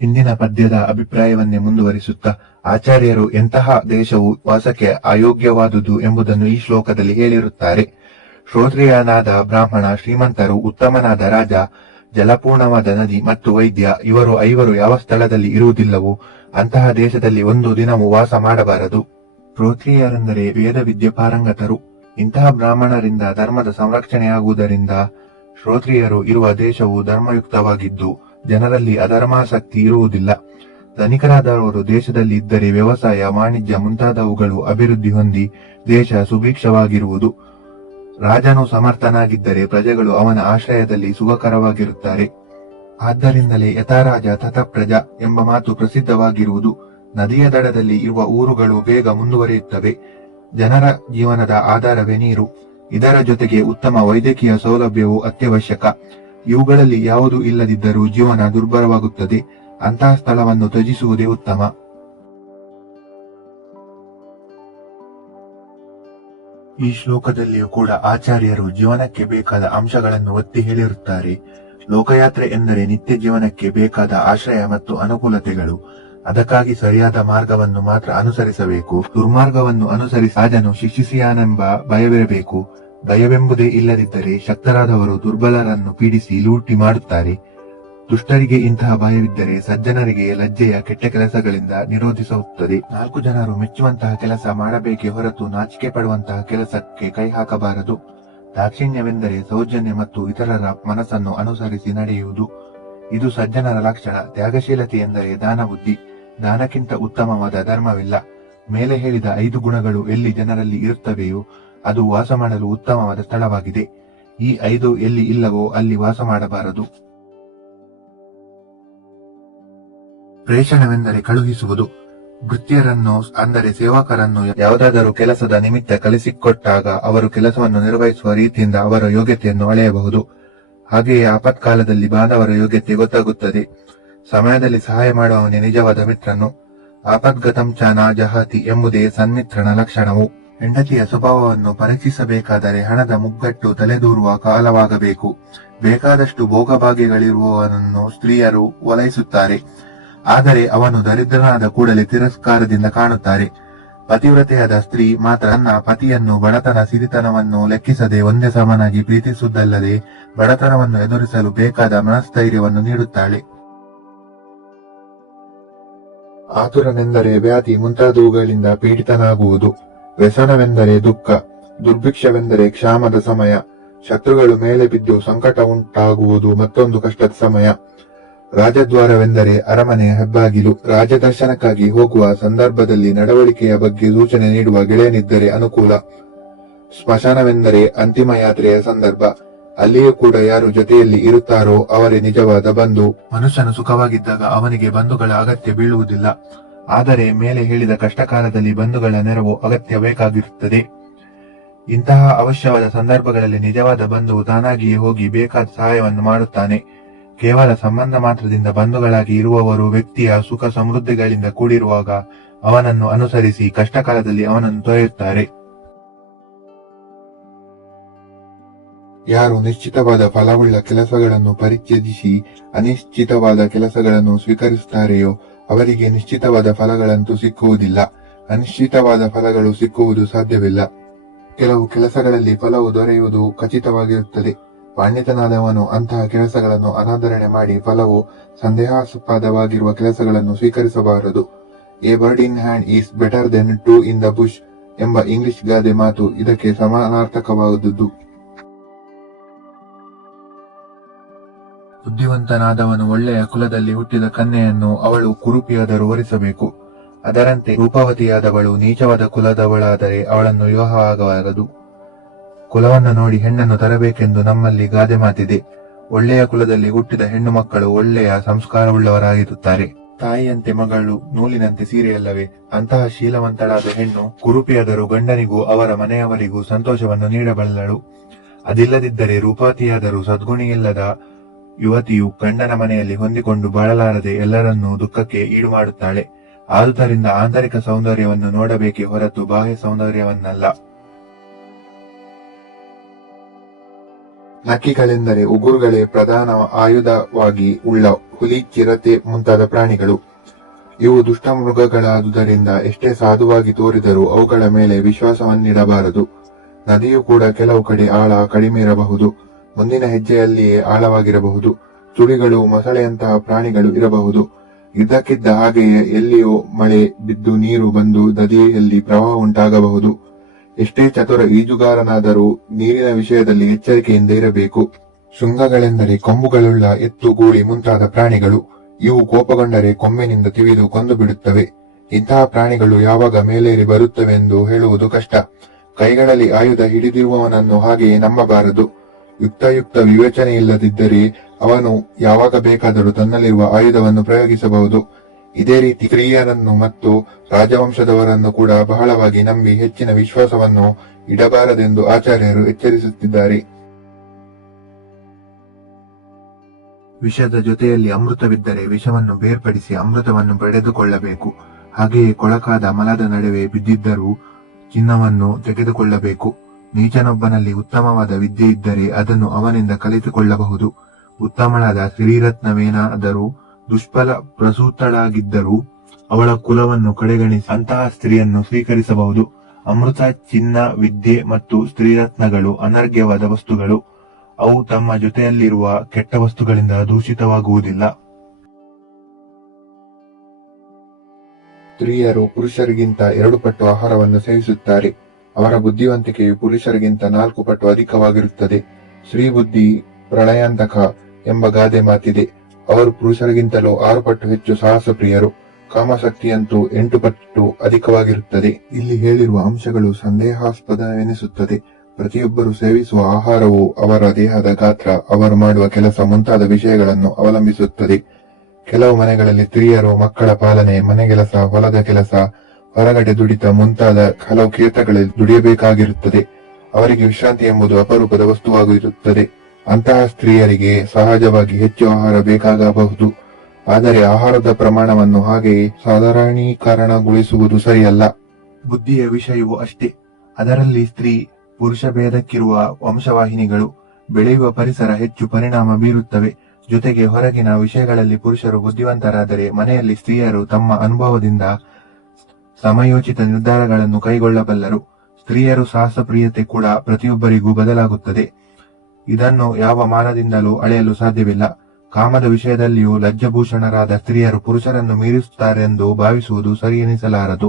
ಹಿಂದಿನ ಪದ್ಯದ ಅಭಿಪ್ರಾಯವನ್ನೇ ಮುಂದುವರಿಸುತ್ತಾ ಆಚಾರ್ಯರು ಎಂತಹ ದೇಶವು ವಾಸಕ್ಕೆ ಅಯೋಗ್ಯವಾದುದು ಎಂಬುದನ್ನು ಈ ಶ್ಲೋಕದಲ್ಲಿ ಹೇಳಿರುತ್ತಾರೆ. ಶ್ರೋತ್ರಿಯನಾದ ಬ್ರಾಹ್ಮಣ, ಶ್ರೀಮಂತರು, ಉತ್ತಮನಾದ ರಾಜ, ಜಲಪೂರ್ಣವಾದ ನದಿ ಮತ್ತು ವೈದ್ಯ ಇವರು ಐವರು ಯಾವ ಸ್ಥಳದಲ್ಲಿ ಇರುವುದಿಲ್ಲವೋ ಅಂತಹ ದೇಶದಲ್ಲಿ ಒಂದು ದಿನವೂ ವಾಸ ಮಾಡಬಾರದು. ಶ್ರೋತ್ರಿಯರೆಂದರೆ ವೇದ ವಿದ್ಯೆ ಪಾರಂಗತರು. ಇಂತಹ ಬ್ರಾಹ್ಮಣರಿಂದ ಧರ್ಮದ ಸಂರಕ್ಷಣೆಯಾಗುವುದರಿಂದ ಶ್ರೋತ್ರಿಯರು ಇರುವ ದೇಶವು ಧರ್ಮಯುಕ್ತವಾಗಿದ್ದು ಜನರಲ್ಲಿ ಅಧರ್ಮಾಸಕ್ತಿ ಇರುವುದಿಲ್ಲ. ಧನಿಕರಾದವರು ದೇಶದಲ್ಲಿ ಇದ್ದರೆ ವ್ಯವಸಾಯ, ವಾಣಿಜ್ಯ ಮುಂತಾದವುಗಳು ಅಭಿವೃದ್ಧಿ ಹೊಂದಿ ದೇಶ ಸುಭಿಕ್ಷವಾಗಿರುವುದು. ರಾಜನು ಸಮರ್ಥನಾಗಿದ್ದರೆ ಪ್ರಜೆಗಳು ಅವನ ಆಶ್ರಯದಲ್ಲಿ ಸುಖಕರವಾಗಿರುತ್ತಾರೆ. ಆದ್ದರಿಂದಲೇ ಯಥಾರಾಜ ತಥಾ ಪ್ರಜಾ ಎಂಬ ಮಾತು ಪ್ರಸಿದ್ಧವಾಗಿರುವುದು. ನದಿಯ ದಡದಲ್ಲಿ ಇರುವ ಊರುಗಳು ಬೇಗ ಮುಂದುವರಿಯುತ್ತವೆ. ಜನರ ಜೀವನದ ಆಧಾರವೇ ನೀರು. ಇದರ ಜೊತೆಗೆ ಉತ್ತಮ ವೈದ್ಯಕೀಯ ಸೌಲಭ್ಯವು ಅತ್ಯವಶ್ಯಕ. ಇವುಗಳಲ್ಲಿ ಯಾವುದು ಇಲ್ಲದಿದ್ದರೂ ಜೀವನ ದುರ್ಬಲವಾಗುತ್ತದೆ. ಅಂತಹ ಸ್ಥಳವನ್ನು ತ್ಯಜಿಸುವುದೇ ಉತ್ತಮ. ಈ ಶ್ಲೋಕದಲ್ಲಿಯೂ ಕೂಡ ಆಚಾರ್ಯರು ಜೀವನಕ್ಕೆ ಬೇಕಾದ ಅಂಶಗಳನ್ನು ಒತ್ತಿ ಹೇಳಿರುತ್ತಾರೆ. ಲೋಕಯಾತ್ರೆ ಎಂದರೆ ನಿತ್ಯ ಜೀವನಕ್ಕೆ ಬೇಕಾದ ಆಶ್ರಯ ಮತ್ತು ಅನುಕೂಲತೆಗಳು. ಅದಕ್ಕಾಗಿ ಸರಿಯಾದ ಮಾರ್ಗವನ್ನು ಮಾತ್ರ ಅನುಸರಿಸಬೇಕು. ದುರ್ಮಾರ್ಗವನ್ನು ಅನುಸರಿಸಿ ರಾಜನು ಶಿಕ್ಷಿಸಿಯಾನೆಂಬ ಭಯವಿರಬೇಕು. ಭಯವೆಂಬುದೇ ಇಲ್ಲದಿದ್ದರೆ ಶಕ್ತರಾದವರು ದುರ್ಬಲರನ್ನು ಪೀಡಿಸಿ ಲೂಟಿ ಮಾಡುತ್ತಾರೆ. ದುಷ್ಟರಿಗೆ ಇಂತಹ ಭಯವಿದ್ದರೆ ಸಜ್ಜನರಿಗೆ ಲಜ್ಜೆಯ ಕೆಟ್ಟ ಕೆಲಸಗಳಿಂದ ನಿರೋಧಿಸುತ್ತದೆ. 4 ಜನರು ಮೆಚ್ಚುವಂತಹ ಕೆಲಸ ಮಾಡಬೇಕೇ ಹೊರತು ನಾಚಿಕೆ ಪಡುವಂತಹ ಕೆಲಸಕ್ಕೆ ಕೈ ಹಾಕಬಾರದು. ದಾಕ್ಷಿಣ್ಯವೆಂದರೆ ಸೌಜನ್ಯ ಮತ್ತು ಇತರರ ಮನಸ್ಸನ್ನು ಅನುಸರಿಸಿ ನಡೆಯುವುದು. ಇದು ಸಜ್ಜನರ ಲಕ್ಷಣ. ತ್ಯಾಗಶೀಲತೆ ಎಂದರೆ ದಾನ ಬುದ್ಧಿ. ದಾನಕ್ಕಿಂತ ಉತ್ತಮವಾದ ಧರ್ಮವಿಲ್ಲ. ಮೇಲೆ ಹೇಳಿದ 5 ಗುಣಗಳು ಎಲ್ಲಿ ಜನರಲ್ಲಿ ಇರುತ್ತವೆಯೋ ಅದು ವಾಸ ಮಾಡಲು ಉತ್ತಮವಾದ ಸ್ಥಳವಾಗಿದೆ. ಈ 5 ಎಲ್ಲಿ ಇಲ್ಲವೋ ಅಲ್ಲಿ ವಾಸ ಮಾಡಬಾರದು. ಪ್ರೇಷಣವೆಂದರೆ ಕಳುಹಿಸುವುದು. ಭೃತ್ಯರನ್ನು ಅಂದರೆ ಸೇವಕರನ್ನು ಯಾವುದಾದರೂ ಕೆಲಸದ ನಿಮಿತ್ತ ಕಳಿಸಿಕೊಟ್ಟಾಗ ಅವರು ಕೆಲಸವನ್ನು ನಿರ್ವಹಿಸುವ ರೀತಿಯಿಂದ ಅವರ ಯೋಗ್ಯತೆಯನ್ನು ಅಳೆಯಬಹುದು. ಹಾಗೆಯೇ ಆಪತ್ಕಾಲದಲ್ಲಿ ಬಾಂಧವರ ಯೋಗ್ಯತೆ ಗೊತ್ತಾಗುತ್ತದೆ. ಸಮಯದಲ್ಲಿ ಸಹಾಯ ಮಾಡುವವನೇ ನಿಜವಾದ ಮಿತ್ರನು. ಆಪದ್ಗತಂ ಚ ನ ಜಹಾತಿ ಎಂಬುದೇ ಸನ್ಮಿತ್ರನ ಲಕ್ಷಣವು. ಹೆಂಡತಿಯ ಸ್ವಭಾವವನ್ನು ಪರೀಕ್ಷಿಸಬೇಕಾದರೆ ಹಣದ ಮುಗ್ಗಟ್ಟು ತಲೆದೂರುವ ಕಾಲವಾಗಬೇಕು. ಬೇಕಾದಷ್ಟು ಭೋಗಭಾಗ್ಯಗಳಿರುವವನನ್ನು ಸ್ತ್ರೀಯರು ಓಲೈಸುತ್ತಾರೆ. ಆದರೆ ಅವನು ದರಿದ್ರನಾದ ಕೂಡಲೇ ತಿರಸ್ಕಾರದಿಂದ ಕಾಣುತ್ತಾರೆ. ಪತಿವ್ರತೆಯಾದ ಸ್ತ್ರೀ ಮಾತ್ರ ತನ್ನ ಪತಿಯನ್ನು ಬಡತನ ಸಿರಿತನವನ್ನು ಲೆಕ್ಕಿಸದೆ ಒಂದೇ ಸಮನಾಗಿ ಪ್ರೀತಿಸುವುದಲ್ಲದೆ ಬಡತನವನ್ನು ಎದುರಿಸಲು ಬೇಕಾದ ಮನಸ್ಥೈರ್ಯವನ್ನು ನೀಡುತ್ತಾಳೆ. ಆತುರನೆಂದರೆ ವ್ಯಾಧಿ ಮುಂತಾದವುಗಳಿಂದ ಪೀಡಿತನಾಗುವುದು. ವ್ಯಸನವೆಂದರೆ ದುಃಖ. ದುರ್ಭಿಕ್ಷವೆಂದರೆ ಕ್ಷಾಮದ ಸಮಯ. ಶತ್ರುಗಳು ಮೇಲೆ ಬಿದ್ದು ಸಂಕಟ ಉಂಟಾಗುವುದು ಮತ್ತೊಂದು ಕಷ್ಟದ ಸಮಯ. ರಾಜದ್ವಾರವೆಂದರೆ ಅರಮನೆಯ ಹೆಬ್ಬಾಗಿಲು. ರಾಜದರ್ಶನಕ್ಕಾಗಿ ಹೋಗುವ ಸಂದರ್ಭದಲ್ಲಿ ನಡವಳಿಕೆಯ ಬಗ್ಗೆ ಸೂಚನೆ ನೀಡುವ ಗೆಳೆಯನಿದ್ದರೆ ಅನುಕೂಲ. ಸ್ಮಶಾನವೆಂದರೆ ಅಂತಿಮ ಯಾತ್ರೆಯ ಸಂದರ್ಭ. ಅಲ್ಲಿಯೂ ಕೂಡ ಯಾರು ಜೊತೆಯಲ್ಲಿ ಇರುತ್ತಾರೋ ಅವರೇ ನಿಜವಾದ ಬಂಧು. ಮನುಷ್ಯನು ಸುಖವಾಗಿದ್ದಾಗ ಅವನಿಗೆ ಬಂಧುಗಳ ಅಗತ್ಯ ಬೀಳುವುದಿಲ್ಲ. ಆದರೆ ಮೇಲೆ ಹೇಳಿದ ಕಷ್ಟಕಾಲದಲ್ಲಿ ಬಂಧುಗಳ ನೆರವು ಅಗತ್ಯ ಬೇಕಾಗಿರುತ್ತದೆ. ಇಂತಹ ಅವಶ್ಯವಾದ ಸಂದರ್ಭಗಳಲ್ಲಿ ನಿಜವಾದ ಬಂಧುವು ತಾನಾಗಿಯೇ ಹೋಗಿ ಬೇಕಾದ ಸಹಾಯವನ್ನು ಮಾಡುತ್ತಾನೆ. ಕೇವಲ ಸಂಬಂಧ ಮಾತ್ರದಿಂದ ಬಂಧುಗಳಾಗಿ ಇರುವವರು ವ್ಯಕ್ತಿಯ ಸುಖ ಸಮೃದ್ಧಿಗಳಿಂದ ಕೂಡಿರುವಾಗ ಅವನನ್ನು ಅನುಸರಿಸಿ ಕಷ್ಟಕಾಲದಲ್ಲಿ ಅವನನ್ನು ತೊರೆಯುತ್ತಾರೆ. ಯಾರು ನಿಶ್ಚಿತವಾದ ಫಲವುಳ್ಳ ಕೆಲಸಗಳನ್ನು ಪರಿತ್ಯಜಿಸಿ ಅನಿಶ್ಚಿತವಾದ ಕೆಲಸಗಳನ್ನು ಸ್ವೀಕರಿಸುತ್ತಾರೆಯೋ ಅವರಿಗೆ ನಿಶ್ಚಿತವಾದ ಫಲಗಳಂತೂ ಸಿಕ್ಕುವುದಿಲ್ಲ. ಅನಿಶ್ಚಿತವಾದ ಫಲಗಳು ಸಿಕ್ಕುವುದು ಸಾಧ್ಯವಿಲ್ಲ. ಕೆಲವು ಕೆಲಸಗಳಲ್ಲಿ ಫಲವು ದೊರೆಯುವುದು ಖಚಿತವಾಗಿರುತ್ತದೆ. ಪಾಂಡಿತನಾದವನು ಅಂತಹ ಕೆಲಸಗಳನ್ನು ಅನಾದರಣೆ ಮಾಡಿ ಫಲವು ಸಂದೇಹಾಸ್ಪದವಾಗಿರುವ ಕೆಲಸಗಳನ್ನು ಸ್ವೀಕರಿಸಬಾರದು. A bird in hand is better then 2 in the bush ಎಂಬ ಇಂಗ್ಲಿಷ್ ಗಾದೆ ಮಾತು ಇದಕ್ಕೆ ಸಮಾನಾರ್ಥಕವಾದುದು. ಬುದ್ಧಿವಂತನಾದವನು ಒಳ್ಳೆಯ ಕುಲದಲ್ಲಿ ಹುಟ್ಟಿದ ಕನ್ಯೆಯನ್ನು ಅವಳು ಕುರೂಪಿಯಾದರೂ ವರಿಸಬೇಕು. ಅದರಂತೆ ರೂಪವತಿಯಾದವಳು ನೀಚವಾದ ಕುಲದವಳಾದರೆ ಅವಳನ್ನು ವಿವಾಹವಾಗಬಾರದು. ಕುಲವನ್ನು ನೋಡಿ ಹೆಣ್ಣನ್ನು ತರಬೇಕೆಂದು ನಮ್ಮಲ್ಲಿ ಗಾದೆ ಮಾತಿದೆ. ಒಳ್ಳೆಯ ಕುಲದಲ್ಲಿ ಹುಟ್ಟಿದ ಹೆಣ್ಣು ಮಕ್ಕಳು ಒಳ್ಳೆಯ ಸಂಸ್ಕಾರವುಳ್ಳವರಾಗಿರುತ್ತಾರೆ. ತಾಯಿಯಂತೆ ಮಗಳು, ನೂಲಿನಂತೆ ಸೀರೆಯಲ್ಲವೇ? ಅಂತಹ ಶೀಲವಂತಳಾದ ಹೆಣ್ಣು ಕುರೂಪಿಯಾದರೂ ಗಂಡನಿಗೂ ಅವರ ಮನೆಯವರಿಗೂ ಸಂತೋಷವನ್ನು ನೀಡಬಲ್ಲಳು. ಅದಿಲ್ಲದಿದ್ದರೆ ರೂಪವತಿಯಾದರೂ ಸದ್ಗುಣಿಯಿಲ್ಲದ ಯುವತಿಯು ಗಂಡನ ಮನೆಯಲ್ಲಿ ಹೊಂದಿಕೊಂಡು ಬಾಳಲಾರದೆ ಎಲ್ಲರನ್ನೂ ದುಃಖಕ್ಕೆ ಈಡು ಮಾಡುತ್ತಾಳೆ. ಆದುದರಿಂದ ಆಂತರಿಕ ಸೌಂದರ್ಯವನ್ನು ನೋಡಬೇಕೇ ಹೊರತು ಬಾಹ್ಯ ಸೌಂದರ್ಯವನ್ನಲ್ಲ. ನಕ್ಕಿಗಳೆಂದರೆ ಉಗುರುಗಳೇ ಪ್ರಧಾನ ಆಯುಧವಾಗಿ ಉಳ್ಳ ಹುಲಿ, ಚಿರತೆ ಮುಂತಾದ ಪ್ರಾಣಿಗಳು. ಇವು ದುಷ್ಟ ಮೃಗಗಳಾದುದರಿಂದ ಎಷ್ಟೇ ಸಾಧುವಾಗಿ ತೋರಿದರೂ ಅವುಗಳ ಮೇಲೆ ವಿಶ್ವಾಸವನ್ನಿಡಬಾರದು. ನದಿಯು ಕೂಡ ಕೆಲವು ಕಡೆ ಆಳ ಕಡಿಮೆ ಇರಬಹುದು, ಮುಂದಿನ ಹೆಜ್ಜೆಯಲ್ಲಿಯೇ ಆಳವಾಗಿರಬಹುದು. ಸುಳಿಗಳು, ಮೊಸಳೆಯಂತಹ ಪ್ರಾಣಿಗಳು ಇರಬಹುದು. ಇದ್ದಕ್ಕಿದ್ದ ಹಾಗೆಯೇ ಎಲ್ಲಿಯೋ ಮಳೆ ಬಿದ್ದು ನೀರು ಬಂದು ನದಿಯಲ್ಲಿ ಪ್ರವಾಹ ಉಂಟಾಗಬಹುದು. ಎಷ್ಟೇ ಚತುರ ಈಜುಗಾರನಾದರೂ ನೀರಿನ ವಿಷಯದಲ್ಲಿ ಎಚ್ಚರಿಕೆಯಿಂದ ಇರಬೇಕು. ಶೃಂಗಗಳೆಂದರೆ ಕೊಂಬುಗಳುಳ್ಳ ಎತ್ತು, ಗೂಳಿ ಮುಂತಾದ ಪ್ರಾಣಿಗಳು. ಇವು ಕೋಪಗೊಂಡರೆ ಕೊಂಬಿನಿಂದ ತಿವಿದು ಕೊಂದು ಬಿಡುತ್ತವೆ. ಇಂತಹ ಪ್ರಾಣಿಗಳು ಯಾವಾಗ ಮೇಲೇರಿ ಬರುತ್ತವೆಂದು ಹೇಳುವುದು ಕಷ್ಟ. ಕೈಗಳಲ್ಲಿ ಆಯುಧ ಹಿಡಿದಿರುವವನನ್ನು ಹಾಗೆಯೇ ನಂಬಬಾರದು. ಯುಕ್ತಾಯುಕ್ತ ವಿವೇಚನೆ ಇಲ್ಲದಿದ್ದರೆ ಅವನು ಯಾವಾಗ ಬೇಕಾದರೂ ತನ್ನಲ್ಲಿರುವ ಆಯುಧವನ್ನು ಪ್ರಯೋಗಿಸಬಹುದು. ಇದೇ ರೀತಿ ಸ್ತ್ರೀಯರನ್ನು ಮತ್ತು ರಾಜವಂಶದವರನ್ನು ಕೂಡ ಬಹಳವಾಗಿ ನಂಬಿ ಹೆಚ್ಚಿನ ವಿಶ್ವಾಸವನ್ನು ಇಡಬಾರದೆಂದು ಆಚಾರ್ಯರು ಎಚ್ಚರಿಸುತ್ತಿದ್ದಾರೆ. ವಿಷದ ಜೊತೆಯಲ್ಲಿ ಅಮೃತವಿದ್ದರೆ ವಿಷವನ್ನು ಬೇರ್ಪಡಿಸಿ ಅಮೃತವನ್ನು ಪಡೆದುಕೊಳ್ಳಬೇಕು. ಹಾಗೆಯೇ ಕೊಳಕಾದ ಮಲದ ನಡುವೆ ಬಿದ್ದಿದ್ದರೂ ಚಿನ್ನವನ್ನು ತೆಗೆದುಕೊಳ್ಳಬೇಕು. ನೀಚನೊಬ್ಬನಲ್ಲಿ ಉತ್ತಮವಾದ ವಿದ್ಯೆ ಇದ್ದರೆ ಅದನ್ನು ಅವನಿಂದ ಕಲಿತುಕೊಳ್ಳಬಹುದು. ಉತ್ತಮಳಾದ ಸ್ತ್ರೀರತ್ನವೇನಾದರೂ ದುಷ್ಫಲ ಪ್ರಸೂತಳಾಗಿದ್ದರೂ ಅವಳ ಕುಲವನ್ನು ಕಡೆಗಣಿಸಿ ಅಂತಹ ಸ್ತ್ರೀಯನ್ನು ಸ್ವೀಕರಿಸಬಹುದು. ಅಮೃತ, ಚಿನ್ನ, ವಿದ್ಯೆ ಮತ್ತು ಸ್ತ್ರೀರತ್ನಗಳು ಅನರ್ಘ್ಯವಾದ ವಸ್ತುಗಳು. ಅವು ತಮ್ಮ ಜೊತೆಯಲ್ಲಿರುವ ಕೆಟ್ಟ ವಸ್ತುಗಳಿಂದ ದೂಷಿತವಾಗುವುದಿಲ್ಲ. ಸ್ತ್ರೀಯರು ಪುರುಷರಿಗಿಂತ 2 ಪಟ್ಟು ಆಹಾರವನ್ನು ಸೇವಿಸುತ್ತಾರೆ. ಅವರ ಬುದ್ಧಿವಂತಿಕೆಯು ಪುರುಷರಿಗಿಂತ 4 ಪಟ್ಟು ಅಧಿಕವಾಗಿರುತ್ತದೆ. ಸ್ತ್ರೀ ಬುದ್ಧಿ ಪ್ರಳಯಾಂತಕ ಎಂಬ ಗಾದೆ ಮಾತಿದೆ. ಅವರು ಪುರುಷರಿಗಿಂತಲೂ 6 ಪಟ್ಟು ಹೆಚ್ಚು ಸಾಹಸ ಪ್ರಿಯರು. ಕಾಮಶಕ್ತಿಯಂತೂ 8 ಪಟ್ಟು ಅಧಿಕವಾಗಿರುತ್ತದೆ. ಇಲ್ಲಿ ಹೇಳಿರುವ ಅಂಶಗಳು ಸಂದೇಹಾಸ್ಪದವೆನಿಸುತ್ತದೆ. ಪ್ರತಿಯೊಬ್ಬರು ಸೇವಿಸುವ ಆಹಾರವು ಅವರ ದೇಹದ ಗಾತ್ರ, ಅವರು ಮಾಡುವ ಕೆಲಸ ಮುಂತಾದ ವಿಷಯಗಳನ್ನು ಅವಲಂಬಿಸುತ್ತದೆ. ಕೆಲವು ಮನೆಗಳಲ್ಲಿ ಸ್ತ್ರೀಯರು ಮಕ್ಕಳ ಪಾಲನೆ, ಮನೆಗೆಲಸ, ಹೊಲದ ಕೆಲಸ, ಹೊರಗಡೆ ದುಡಿತ ಮುಂತಾದ ಹಲವು ಕ್ಷೇತ್ರಗಳಲ್ಲಿ ದುಡಿಯಬೇಕಾಗಿರುತ್ತದೆ. ಅವರಿಗೆ ವಿಶ್ರಾಂತಿ ಎಂಬುದು ಅಪರೂಪದ ವಸ್ತುವಾಗಿರುತ್ತದೆ. ಅಂತಹ ಸ್ತ್ರೀಯರಿಗೆ ಸಹಜವಾಗಿ ಹೆಚ್ಚು ಆಹಾರ ಬೇಕಾಗಬಹುದು. ಆದರೆ ಆಹಾರದ ಪ್ರಮಾಣವನ್ನು ಹಾಗೆಯೇ ಸಾಧಾರಣೀಕರಣಗೊಳಿಸುವುದು ಸರಿಯಲ್ಲ. ಬುದ್ಧಿಯ ವಿಷಯವೂ ಅಷ್ಟೇ. ಅದರಲ್ಲಿ ಸ್ತ್ರೀ ಪುರುಷ ಭೇದಕ್ಕಿರುವ ವಂಶವಾಹಿನಿಗಳು, ಬೆಳೆಯುವ ಪರಿಸರ ಹೆಚ್ಚು ಪರಿಣಾಮ ಬೀರುತ್ತವೆ. ಜೊತೆಗೆ ಹೊರಗಿನ ವಿಷಯಗಳಲ್ಲಿ ಪುರುಷರು ಬುದ್ಧಿವಂತರಾದರೆ ಮನೆಯಲ್ಲಿ ಸ್ತ್ರೀಯರು ತಮ್ಮ ಅನುಭವದಿಂದ ಸಮಯೋಚಿತ ನಿರ್ಧಾರಗಳನ್ನು ಕೈಗೊಳ್ಳಬಲ್ಲರು. ಸ್ತ್ರೀಯರು ಸಾಹಸಪ್ರಿಯತೆ ಕೂಡ ಪ್ರತಿಯೊಬ್ಬರಿಗೂ ಬದಲಾಗುತ್ತದೆ. ಇದನ್ನು ಯಾವ ಮಾನದಿಂದಲೂ ಅಳೆಯಲು ಸಾಧ್ಯವಿಲ್ಲ. ಕಾಮದ ವಿಷಯದಲ್ಲಿಯೂ ಲಜ್ಜಭೂಷಣರಾದ ಸ್ತ್ರೀಯರು ಪುರುಷರನ್ನು ಮೀರಿಸುತ್ತಾರೆಂದು ಭಾವಿಸುವುದು ಸರಿ ಎನಿಸಲಾರದು.